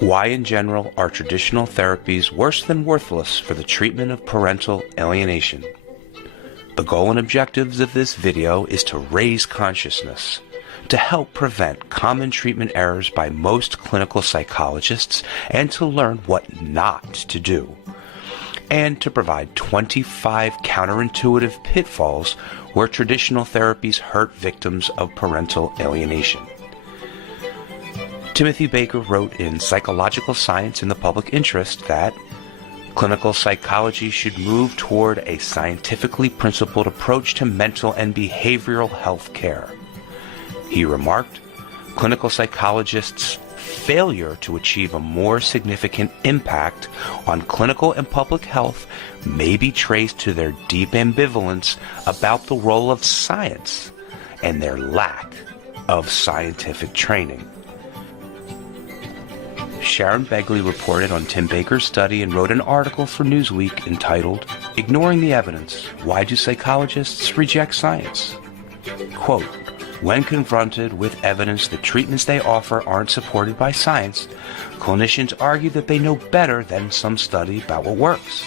Why in general are traditional therapies worse than worthless for the treatment of parental alienation? The goal and objectives of this video is to raise consciousness, to help prevent common treatment errors by most clinical psychologists, and to learn what not to do, and to provide 25 counterintuitive pitfalls where traditional therapies hurt victims of parental alienation. Timothy Baker wrote in Psychological Science in the Public Interest that clinical psychology should move toward a scientifically principled approach to mental and behavioral health care. He remarked, clinical psychologists' failure to achieve a more significant impact on clinical and public health may be traced to their deep ambivalence about the role of science and their lack of scientific training. Sharon Begley reported on Tim Baker's study and wrote an article for Newsweek entitled, "Ignoring the Evidence, Why Do Psychologists Reject Science?" Quote, when confronted with evidence that treatments they offer aren't supported by science, clinicians argue that they know better than some study about what works.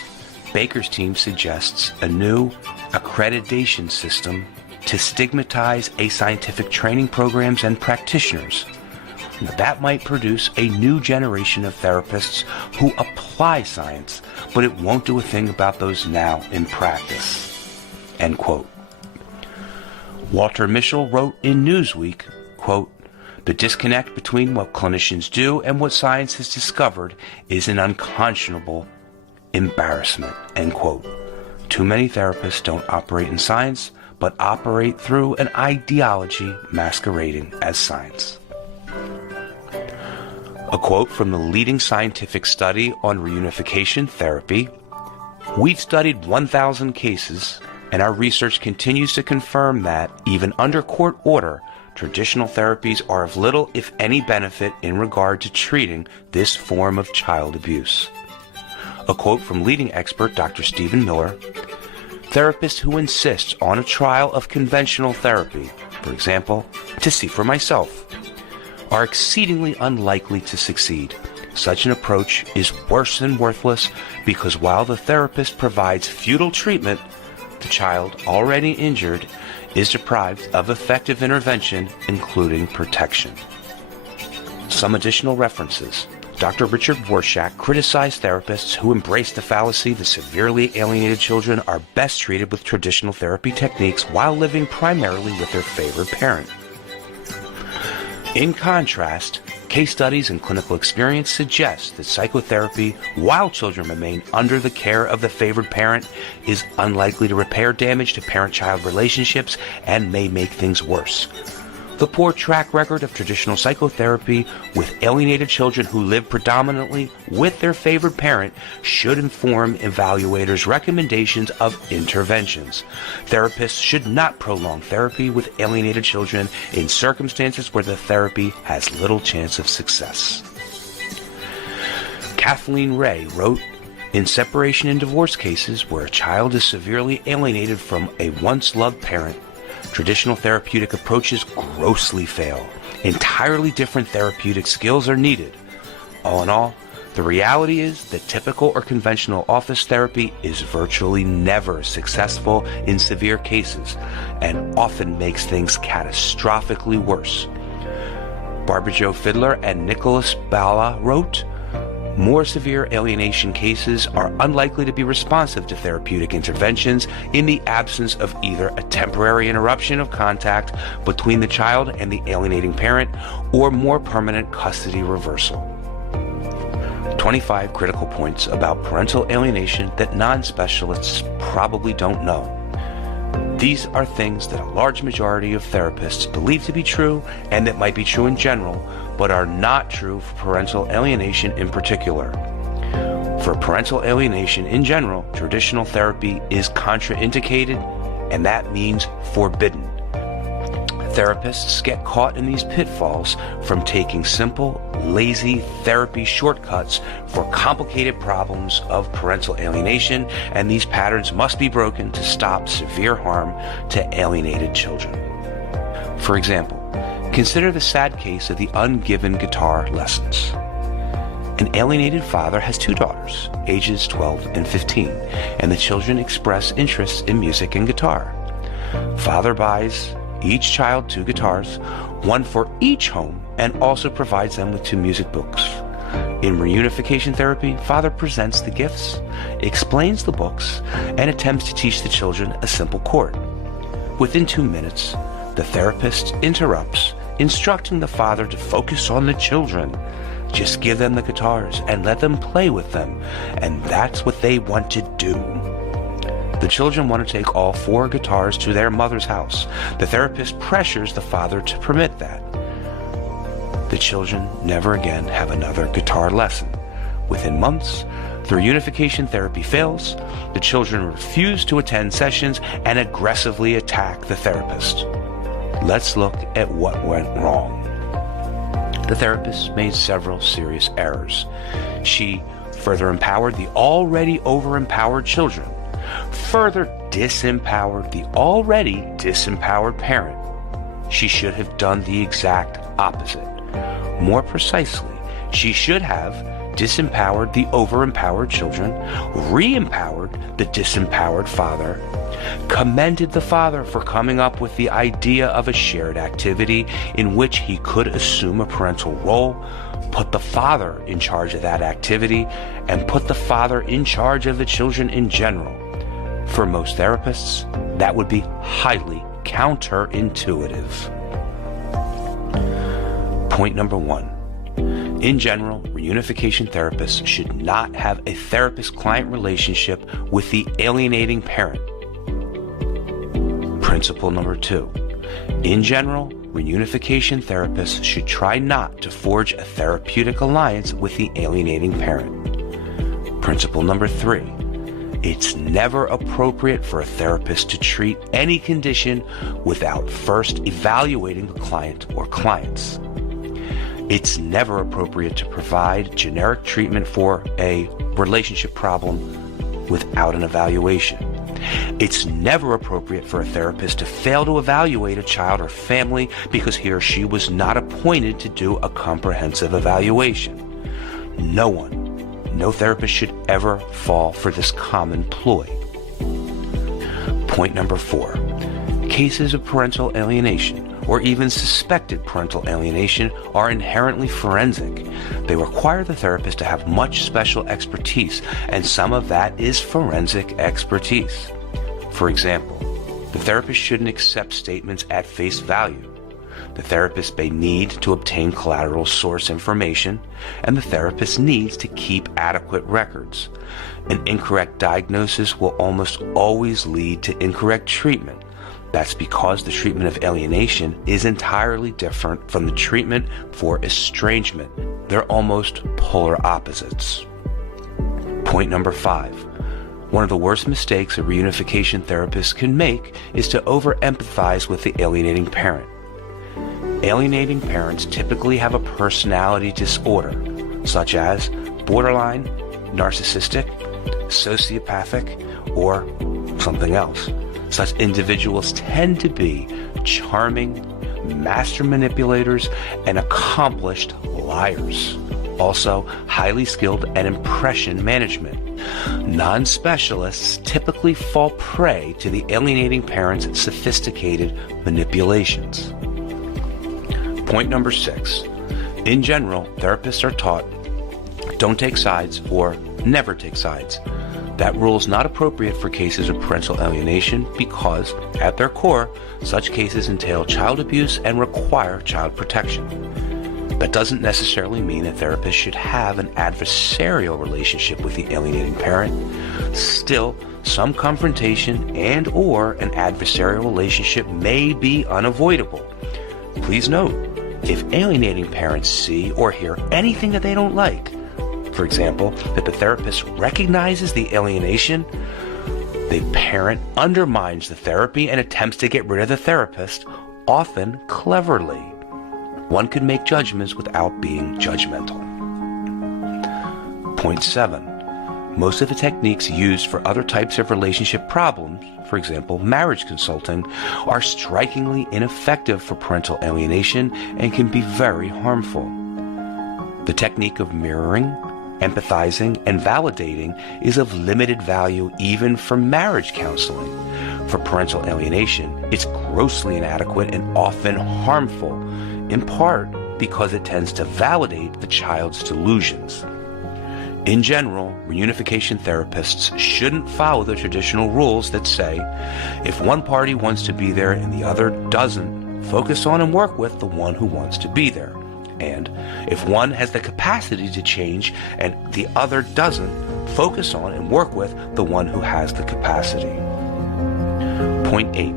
Baker's team suggests a new accreditation system to stigmatize ascientific training programs and practitioners. That might produce a new generation of therapists who apply science, but it won't do a thing about those now in practice. End quote. Walter Mischel wrote in Newsweek, quote, the disconnect between what clinicians do and what science has discovered is an unconscionable embarrassment, end quote. Too many therapists don't operate in science, but operate through an ideology masquerading as science. A quote from the leading scientific study on reunification therapy, we've studied 1,000 cases, and our research continues to confirm that, even under court order, traditional therapies are of little, if any, benefit in regard to treating this form of child abuse. A quote from leading expert Dr. Stephen Miller, therapists who insist on a trial of conventional therapy, for example, to see for myself, are exceedingly unlikely to succeed. Such an approach is worse than worthless because while the therapist provides futile treatment, the child already injured is deprived of effective intervention, including protection. Some additional references. Dr. Richard Warshak criticized therapists who embrace the fallacy that severely alienated children are best treated with traditional therapy techniques while living primarily with their favored parent. In contrast, case studies and clinical experience suggest that psychotherapy, while children remain under the care of the favored parent, is unlikely to repair damage to parent-child relationships and may make things worse. The poor track record of traditional psychotherapy with alienated children who live predominantly with their favored parent should inform evaluators' recommendations of interventions. Therapists should not prolong therapy with alienated children in circumstances where the therapy has little chance of success. Kathleen Ray wrote, in separation and divorce cases where a child is severely alienated from a once-loved parent, traditional therapeutic approaches grossly fail. Entirely different therapeutic skills are needed. All in all, the reality is that typical or conventional office therapy is virtually never successful in severe cases and often makes things catastrophically worse. Barbara Jo Fiedler and Nicholas Bala wrote, more severe alienation cases are unlikely to be responsive to therapeutic interventions in the absence of either a temporary interruption of contact between the child and the alienating parent or more permanent custody reversal. 25 critical points about parental alienation that non-specialists probably don't know. These are things that a large majority of therapists believe to be true and that might be true in general, but are not true for parental alienation in particular. For parental alienation in general, traditional therapy is contraindicated, and that means forbidden. Therapists get caught in these pitfalls from taking simple, lazy therapy shortcuts for complicated problems of parental alienation, and these patterns must be broken to stop severe harm to alienated children. For example, consider the sad case of the ungiven guitar lessons. An alienated father has two daughters, ages 12 and 15, and the children express interest in music and guitar. Father buys each child 2 guitars, one for each home, and also provides them with 2 music books. In reunification therapy, father presents the gifts, explains the books, and attempts to teach the children a simple chord. Within 2 minutes, the therapist interrupts, instructing the father to focus on the children. Just give them the guitars and let them play with them, and that's what they want to do. The children want to take all 4 guitars to their mother's house. The therapist pressures the father to permit that. The children never again have another guitar lesson. Within months, the reunification therapy fails. The children refuse to attend sessions and aggressively attack the therapist. Let's look at what went wrong. The therapist made several serious errors. She further empowered the already over-empowered children, further disempowered the already disempowered parent. She should have done the exact opposite. More precisely, she should have disempowered the over-empowered children, re-empowered the disempowered father, commended the father for coming up with the idea of a shared activity in which he could assume a parental role, put the father in charge of that activity, and put the father in charge of the children in general. For most therapists, that would be highly counterintuitive. Point number 1. In general, reunification therapists should not have a therapist-client relationship with the alienating parent. Principle number 2. In general, reunification therapists should try not to forge a therapeutic alliance with the alienating parent. Principle number 3. It's never appropriate for a therapist to treat any condition without first evaluating the client or clients. It's never appropriate to provide generic treatment for a relationship problem without an evaluation. It's never appropriate for a therapist to fail to evaluate a child or family because he or she was not appointed to do a comprehensive evaluation. No therapist should ever fall for this common ploy. Point number 4. Cases of parental alienation or even suspected parental alienation are inherently forensic. They require the therapist to have much special expertise, and some of that is forensic expertise. For example, the therapist shouldn't accept statements at face value. The therapist may need to obtain collateral source information, and the therapist needs to keep adequate records. An incorrect diagnosis will almost always lead to incorrect treatment. That's because the treatment of alienation is entirely different from the treatment for estrangement. They're almost polar opposites. Point number 5. One of the worst mistakes a reunification therapist can make is to over-empathize with the alienating parent. Alienating parents typically have a personality disorder, such as borderline, narcissistic, sociopathic, or something else. Such individuals tend to be charming, master manipulators, and accomplished liars. Also, highly skilled at impression management. Non-specialists typically fall prey to the alienating parent's sophisticated manipulations. Point number 6. In general, therapists are taught, don't take sides or never take sides. That rule is not appropriate for cases of parental alienation because, at their core, such cases entail child abuse and require child protection. That doesn't necessarily mean a therapist should have an adversarial relationship with the alienating parent. Still, some confrontation and/or an adversarial relationship may be unavoidable. Please note, if alienating parents see or hear anything that they don't like, for example, that the therapist recognizes the alienation, the parent undermines the therapy and attempts to get rid of the therapist, often cleverly. One could make judgments without being judgmental. Point 7. Most of the techniques used for other types of relationship problems, for example, marriage consulting, are strikingly ineffective for parental alienation and can be very harmful. The technique of mirroring, Empathizing and validating is of limited value even for marriage counseling. For parental alienation, it's grossly inadequate and often harmful, in part because it tends to validate the child's delusions. In general, reunification therapists shouldn't follow the traditional rules that say, if one party wants to be there and the other doesn't, focus on and work with the one who wants to be there. And if one has the capacity to change and the other doesn't, focus on and work with the one who has the capacity. Point 8.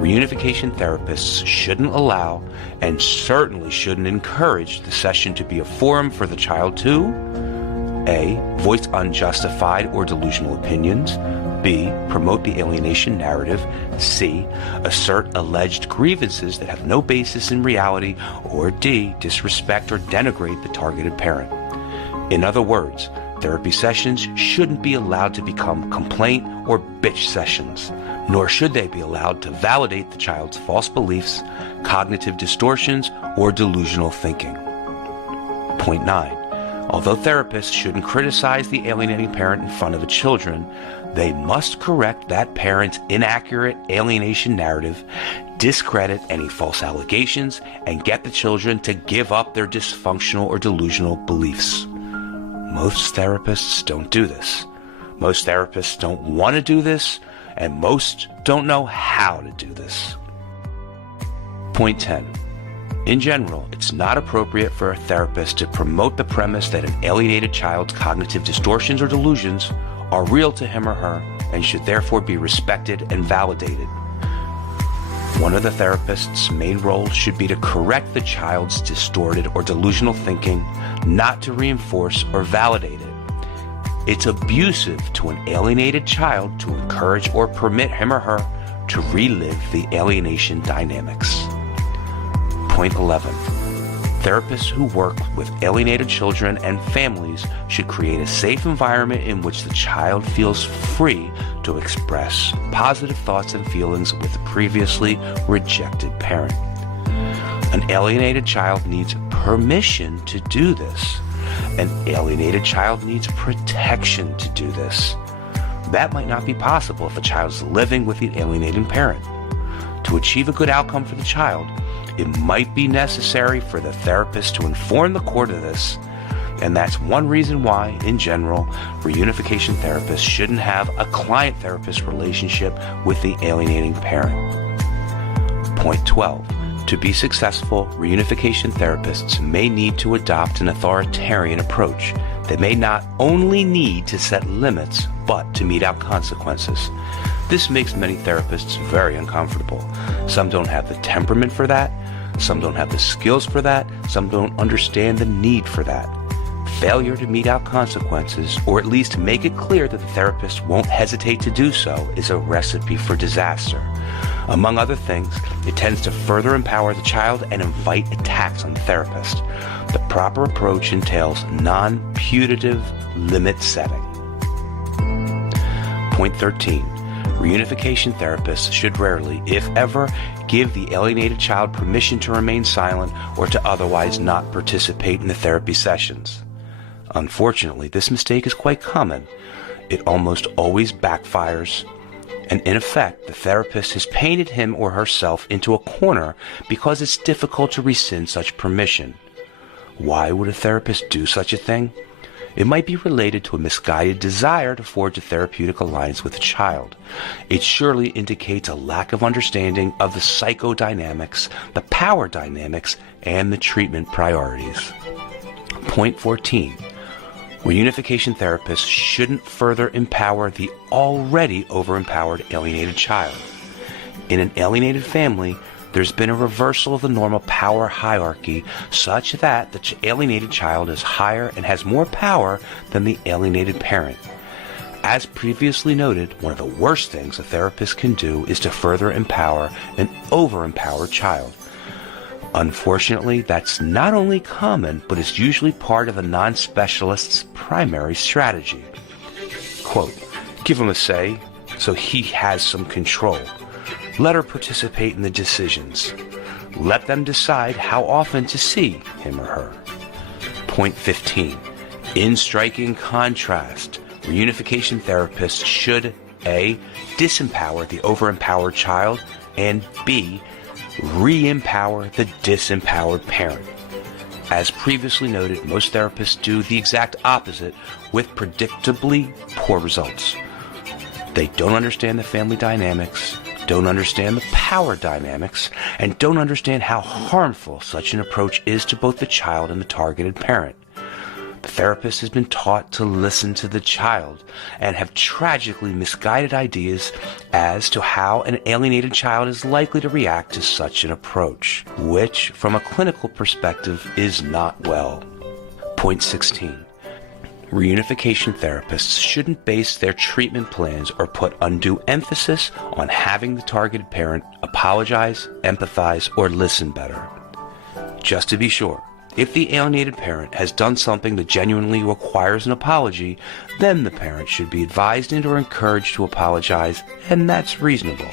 Reunification therapists shouldn't allow and certainly shouldn't encourage the session to be a forum for the child to A. Voice unjustified or delusional opinions. B. Promote the alienation narrative. C. Assert alleged grievances that have no basis in reality. Or D. Disrespect or denigrate the targeted parent. In other words, therapy sessions shouldn't be allowed to become complaint or bitch sessions, nor should they be allowed to validate the child's false beliefs, cognitive distortions, or delusional thinking. Point 9. Although therapists shouldn't criticize the alienating parent in front of the children, they must correct that parent's inaccurate alienation narrative, discredit any false allegations, and get the children to give up their dysfunctional or delusional beliefs. Most therapists don't do this. Most therapists don't want to do this, and most don't know how to do this. Point 10. In general, it's not appropriate for a therapist to promote the premise that an alienated child's cognitive distortions or delusions are real to him or her and should therefore be respected and validated. One of the therapist's main roles should be to correct the child's distorted or delusional thinking, not to reinforce or validate it. It's abusive to an alienated child to encourage or permit him or her to relive the alienation dynamics. Point 11. Therapists who work with alienated children and families should create a safe environment in which the child feels free to express positive thoughts and feelings with the previously rejected parent. An alienated child needs permission to do this. An alienated child needs protection to do this. That might not be possible if a child is living with the alienating parent. To achieve a good outcome for the child, it might be necessary for the therapist to inform the court of this, and that's one reason why, in general, reunification therapists shouldn't have a client-therapist relationship with the alienating parent. Point 12. To be successful, reunification therapists may need to adopt an authoritarian approach. They may not only need to set limits, but to mete out consequences. This makes many therapists very uncomfortable. Some don't have the temperament for that. Some don't have the skills for that. Some don't understand the need for that. Failure to mete out consequences, or at least make it clear that the therapist won't hesitate to do so, is a recipe for disaster. Among other things, it tends to further empower the child and invite attacks on the therapist. The proper approach entails non-putative limit setting. Point 13. Reunification therapists should rarely, if ever, give the alienated child permission to remain silent or to otherwise not participate in the therapy sessions. Unfortunately, this mistake is quite common. It almost always backfires, and in effect, the therapist has painted him or herself into a corner because it's difficult to rescind such permission. Why would a therapist do such a thing? It might be related to a misguided desire to forge a therapeutic alliance with a child. It surely indicates a lack of understanding of the psychodynamics, the power dynamics, and the treatment priorities. Point 14. Reunification therapists shouldn't further empower the already over-empowered alienated child. In an alienated family, there's been a reversal of the normal power hierarchy such that the alienated child is higher and has more power than the alienated parent. As previously noted, one of the worst things a therapist can do is to further empower an over-empowered child. Unfortunately, that's not only common, but is usually part of a non-specialist's primary strategy. Quote, give him a say so he has some control. Let her participate in the decisions. Let them decide how often to see him or her. Point 15. In striking contrast, reunification therapists should A. disempower the over-empowered child, and B. re-empower the disempowered parent. As previously noted, most therapists do the exact opposite with predictably poor results. They don't understand the family dynamics, don't understand the power dynamics, and don't understand how harmful such an approach is to both the child and the targeted parent. The therapist has been taught to listen to the child and have tragically misguided ideas as to how an alienated child is likely to react to such an approach, which, from a clinical perspective, is not well. Point 16. Reunification therapists shouldn't base their treatment plans or put undue emphasis on having the targeted parent apologize, empathize, or listen better. Just to be sure, if the alienated parent has done something that genuinely requires an apology, then the parent should be advised and or encouraged to apologize, and that's reasonable.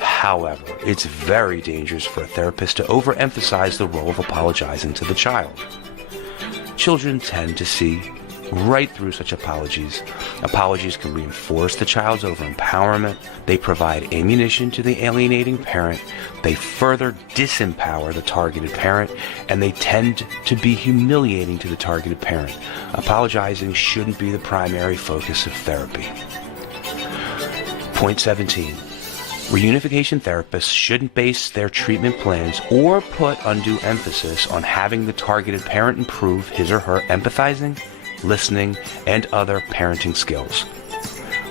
However, it's very dangerous for a therapist to overemphasize the role of apologizing to the child. Children tend to see right through such apologies. Apologies can reinforce the child's over-empowerment. They provide ammunition to the alienating parent. They further disempower the targeted parent, and they tend to be humiliating to the targeted parent. Apologizing shouldn't be the primary focus of therapy. Point 17. Reunification therapists shouldn't base their treatment plans or put undue emphasis on having the targeted parent improve his or her empathizing, listening, and other parenting skills.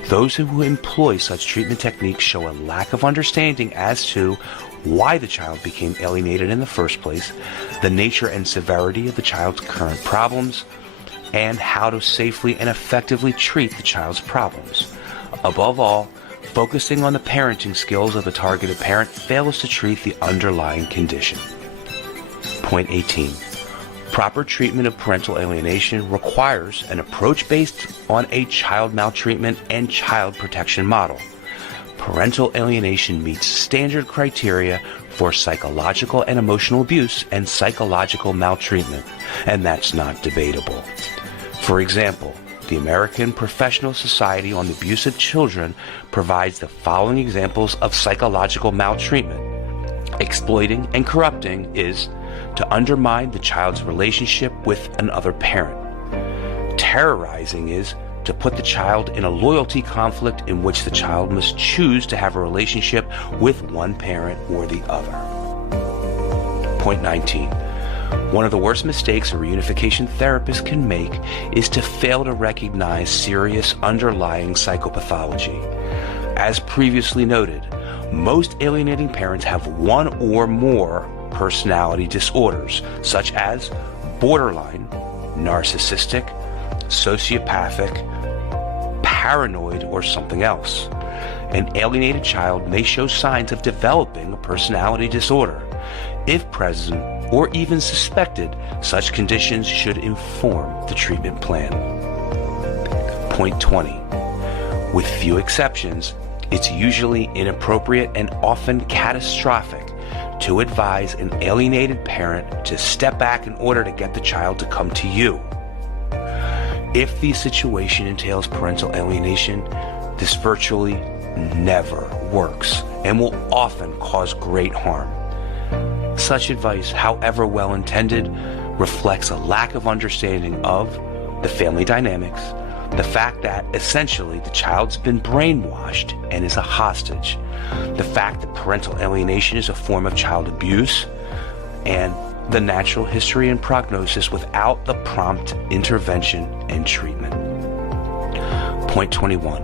Those who employ such treatment techniques show a lack of understanding as to why the child became alienated in the first place, the nature and severity of the child's current problems, and how to safely and effectively treat the child's problems. Above all, focusing on the parenting skills of the targeted parent fails to treat the underlying condition. Point 18. Proper treatment of parental alienation requires an approach based on a child maltreatment and child protection model. Parental alienation meets standard criteria for psychological and emotional abuse and psychological maltreatment, and that's not debatable. For example, the American Professional Society on the Abuse of Children provides the following examples of psychological maltreatment. Exploiting and corrupting is to undermine the child's relationship with another parent. Terrorizing is to put the child in a loyalty conflict in which the child must choose to have a relationship with one parent or the other. Point 19. One of the worst mistakes a reunification therapist can make is to fail to recognize serious underlying psychopathology. As previously noted, most alienating parents have one or more personality disorders, such as borderline, narcissistic, sociopathic, paranoid, or something else. An alienated child may show signs of developing a personality disorder. If present or even suspected, such conditions should inform the treatment plan. Point 20. With few exceptions, it's usually inappropriate and often catastrophic to advise an alienated parent to step back in order to get the child to come to you. If the situation entails parental alienation, this virtually never works and will often cause great harm. Such advice, however well intended, reflects a lack of understanding of the family dynamics, the fact that essentially the child's been brainwashed and is a hostage, the fact that parental alienation is a form of child abuse, and the natural history and prognosis without the prompt intervention and treatment. Point 21.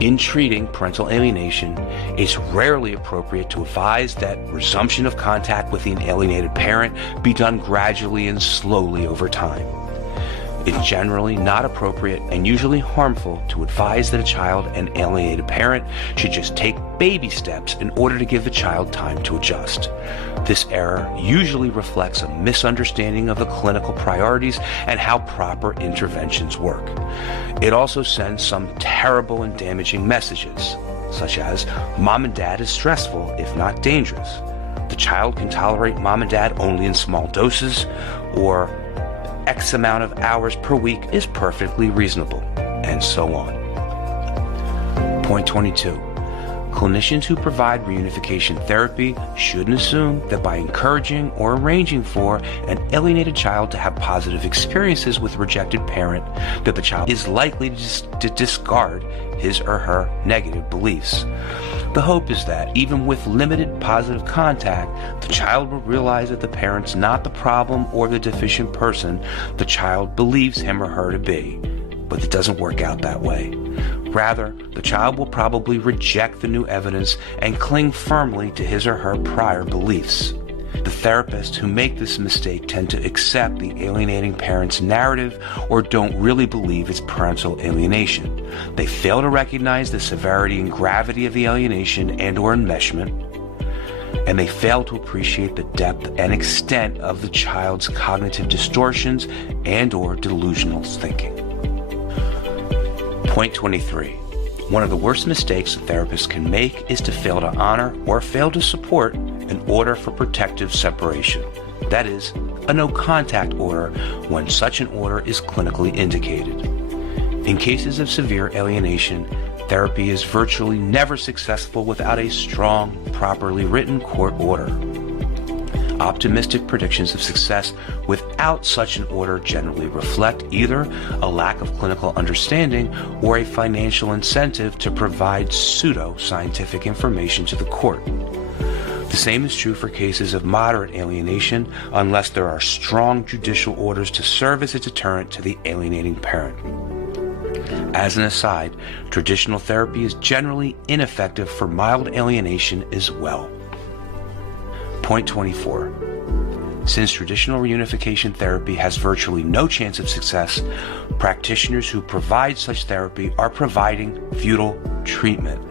In treating parental alienation, it's rarely appropriate to advise that resumption of contact with the alienated parent be done gradually and slowly over time. It's generally not appropriate and usually harmful to advise that a child and alienated parent should just take baby steps in order to give the child time to adjust. This error usually reflects a misunderstanding of the clinical priorities and how proper interventions work. It also sends some terrible and damaging messages, such as, "Mom and Dad is stressful, if not dangerous." "The child can tolerate Mom and Dad only in small doses," or X amount of hours per week is perfectly reasonable, and so on. Point 22. Clinicians who provide reunification therapy shouldn't assume that by encouraging or arranging for an alienated child to have positive experiences with a rejected parent, that the child is likely to discard his or her negative beliefs. The hope is that even with limited positive contact, the child will realize that the parent's not the problem or the deficient person the child believes him or her to be. But it doesn't work out that way. Rather, the child will probably reject the new evidence and cling firmly to his or her prior beliefs. The therapists who make this mistake tend to accept the alienating parent's narrative or don't really believe it's parental alienation. They fail to recognize the severity and gravity of the alienation and/or enmeshment, and they fail to appreciate the depth and extent of the child's cognitive distortions and/or delusional thinking. Point 23. One of the worst mistakes a therapist can make is to fail to honor or fail to support an order for protective separation. That is, a no-contact order when such an order is clinically indicated. In cases of severe alienation, therapy is virtually never successful without a strong, properly written court order. Optimistic predictions of success without such an order generally reflect either a lack of clinical understanding or a financial incentive to provide pseudo-scientific information to the court. The same is true for cases of moderate alienation unless there are strong judicial orders to serve as a deterrent to the alienating parent. As an aside, traditional therapy is generally ineffective for mild alienation as well. Point 24. Since traditional reunification therapy has virtually no chance of success, practitioners who provide such therapy are providing futile treatment.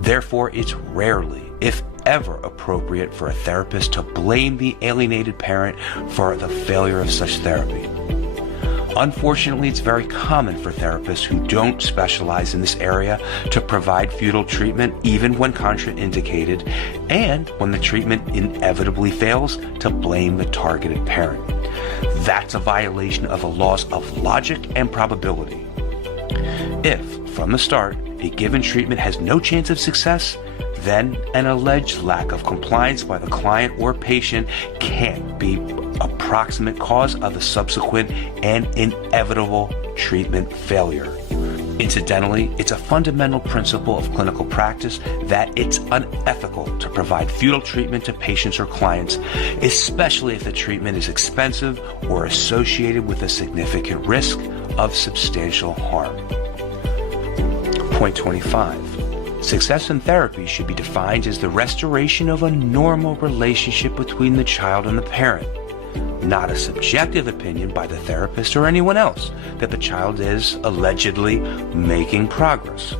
Therefore, it's rarely, if ever, appropriate for a therapist to blame the alienated parent for the failure of such therapy. Unfortunately, it's very common for therapists who don't specialize in this area to provide futile treatment even when contraindicated, and when the treatment inevitably fails, to blame the targeted parent. That's a violation of the laws of logic and probability. If, from the start, a given treatment has no chance of success, then an alleged lack of compliance by the client or patient can't be a proximate cause of the subsequent and inevitable treatment failure. Incidentally, it's a fundamental principle of clinical practice that it's unethical to provide futile treatment to patients or clients, especially if the treatment is expensive or associated with a significant risk of substantial harm. Point 25. Success in therapy should be defined as the restoration of a normal relationship between the child and the parent, not a subjective opinion by the therapist or anyone else that the child is allegedly making progress.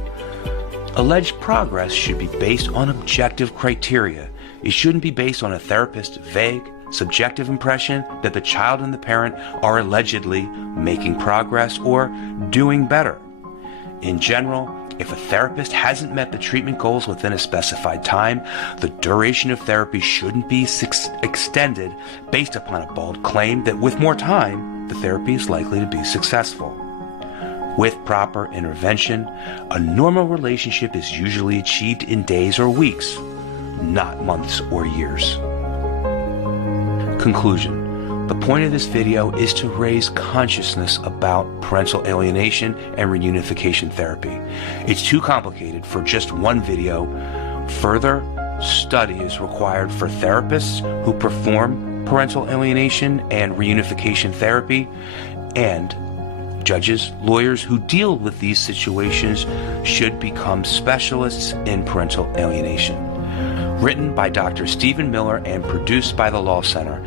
Alleged progress should be based on objective criteria. It shouldn't be based on a therapist's vague, subjective impression that the child and the parent are allegedly making progress or doing better. In general, if a therapist hasn't met the treatment goals within a specified time, the duration of therapy shouldn't be extended based upon a bald claim that with more time, the therapy is likely to be successful. With proper intervention, a normal relationship is usually achieved in days or weeks, not months or years. Conclusion. The point of this video is to raise consciousness about parental alienation and reunification therapy. It's too complicated for just one video. Further study is required for therapists who perform parental alienation and reunification therapy, and judges, lawyers who deal with these situations should become specialists in parental alienation. Written by Dr. Stephen Miller and produced by the Law Center.